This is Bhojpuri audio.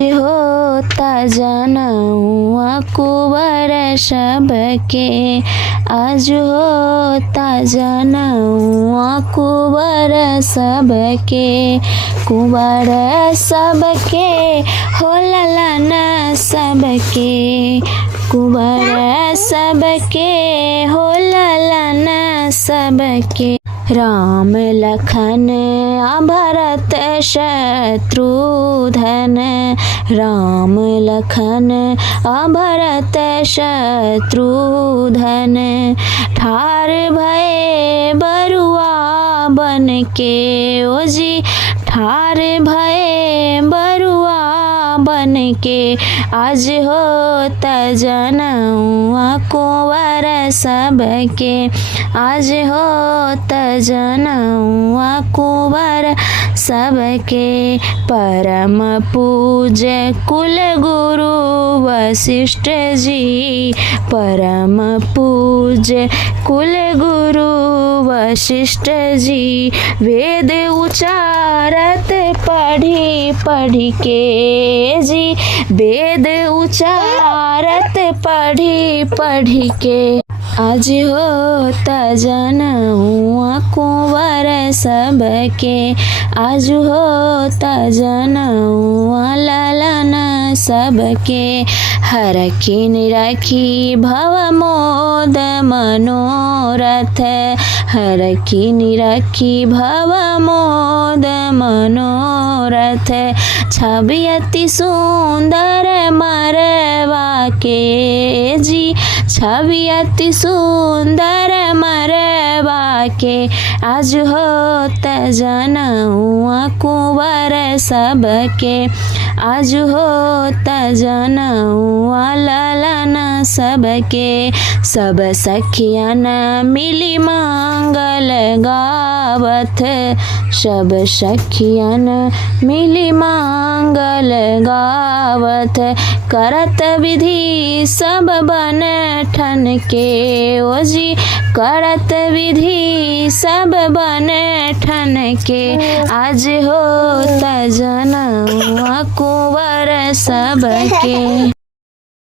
होता जनौआ कुंवर सबके, आज होता जनौआ कुंवर सबके, कुंवर सबके हो ललना सबके, कुंवर सबके हो ललना सबके। राम लखन भरत शत्रुधन, राम लखन भरत शत्रुधन, ठार भये बरुआ बन के ओ जी, ठार भये बरुआ बन के, आज होता जनौआ कुंवर सबके, आज होता जनौआ कुंवर सबके। परम पूज्य कुल गुरु वशिष्ठ जी, परम पूज्य कुल गुरु वशिष्ठ जी, वेद उचारत पढ़ी पढ़ी के जी, वेद उचारत पढ़ी पढ़ी के, आज होता जनौआ कुंवर सबके, आज होता जनौआ ललना सबके। हरखी निरखी भव मोद मनोरथ, हरखी निरखी भव मोद मनोरथ, छवि अति सुंदर मरवा के जी, छवि अति सुंदर मरवा के, आज होता जनौआ कुंवर सबके, आज होता जनौआ ललना सबके। सब सखियन मिली मंगल गावत, सब सखियन मिली मंगल गावत, करत विधि सब बन ठन के ओ जी, करत विधि सब बन ठन के, आज होता जनौआ कुंवर सबके।